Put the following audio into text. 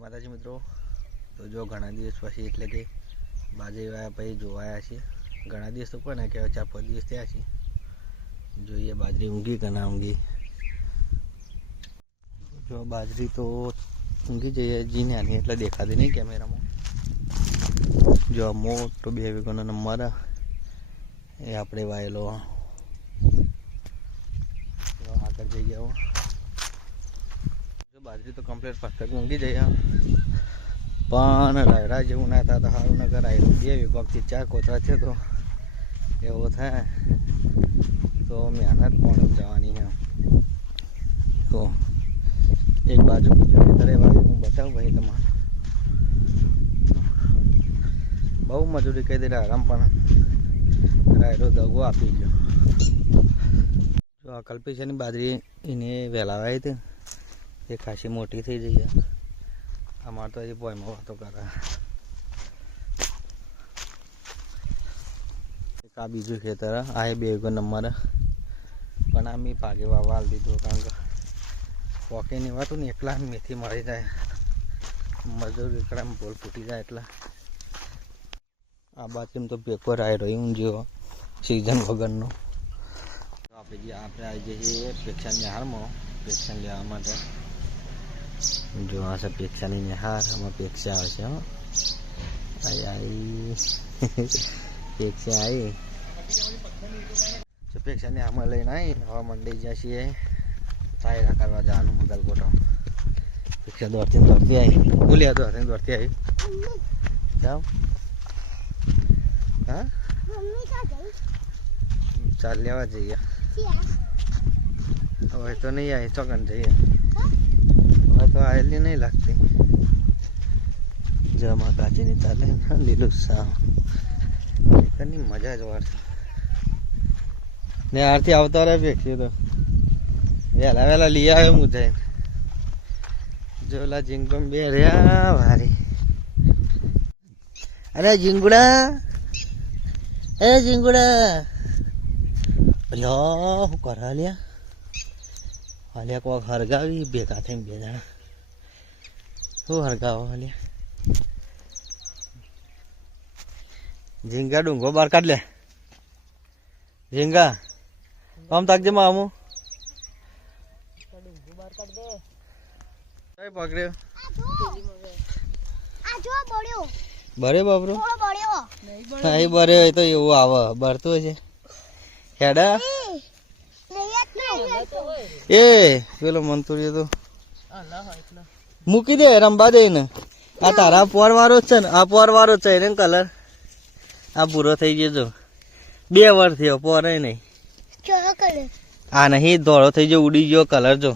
માતાજી મિત્રો, તો જો ઘણા દિવસ પછી એટલે કે બાજરી વાયા પછી જોવાયા છીએ. ઘણા દિવસ તો કોને કહેવાય, 4-5 દિવસ થયા છે. જોઈએ બાજરી ઊંઘી કે ના ઊંઘી. જો બાજરી તો ઊંઘી જઈએ જીને આની એટલે દેખાતી નહીં કેમેરામાં. જો મોટો 2 વીઘાનો નંબર એ આપણે વાયેલો. આગળ જઈ ગયા. બાજરી તો કમ્પ્લીટ પરફેક્ટ ઊંઘી જઈએ, પણ રાયડા જેવું ના થાય તો સારું ન કરાય. 2 વીઘાથી 4 કોતરા છે તો એવો થાય તો મહેનત પણ જવાની છે. તો એક બાજુ ખેતરે વાળી હું બતાવું ભાઈ તમારે. બહુ મજૂરી કરી દે આરામ, પણ રાયડો દગો આપી ગયો. જો આ કલ્પેશની બાજરી એને વહેલા વાવી હતી, એ ખાસી મોટી થઈ જઈએ. અમારે તો હજી પોયમાં વાતો કરે. એક આ બીજું ખેતર, આ 2 વીઘો નંબર, પણ આ મેં ભાગે વાવવા દીધું, કારણ કે પોકે ની વાતું ને એકલા મેથી મળી જાય, મજૂર એકડામાં ભૂલ ફૂટી જાય. એટલે આ બાજુ તો પેપર આવી રહ્યું જેવો સિઝન વગરનો. આપણે આવી જઈએ પેક્ષાની હારમાં પેક્ષા લેવા માટે. જો આ છે પેક્ષાની નિહાર, આમાં પેક્ષા આવે છે. પેક્ષા આવી પેક્ષાની આમાં લઈને આવી. હવા મંડી જ્યાં છીએ સાયરા કરવા જવાનું ગલગોટો. પેક્ષા દોડતી દોડતી આવી. બોલ્યા દોડતી દોડતી આવી. જાઓ હા ચાલ લેવા જઈએ. હવે તો નહીં આવી, ચોકન જઈએ. હવે તો આવેલી નહીં લાગતી. જમા કાચીની ચાલે લીલું સાવ ની મજા જ વાર ને. આરથી આવતા રહે પેક્ષી તો વહેલા વહેલા લઈ આવ્યો હું જઈને. જોલા ઝીંગમ 2 રહ્યા ભારી. અરે ઝીંગુડા, એ ઝીંગુડા લ્યો શું કરા લ્યા. હાલ્યા કોક હરગાવી ભેગા થઈને 2 જણા. શું હરગાવો હાલ્યા? ઝીંગા ડુંગો બહાર કાઢ લે. ઝીંગા આમ તાકજે મામું. પકડ્યો બરે બાપરો. હા એ બરે હોય તો એવું આવે, બરતું છે હેડા. એ પેલો મંતુરિયો તો મૂકી દે, રંબા દે ને. આ તારા પોર વાળો જ છે ને, આ પોર વાળો છે ને કલર. આ ભૂરો થઈ ગયો જો, 2 વાર થયો પોર નહીં. આ નહીં ધોળો થઈ ગયો, ઉડી ગયો કલર જો.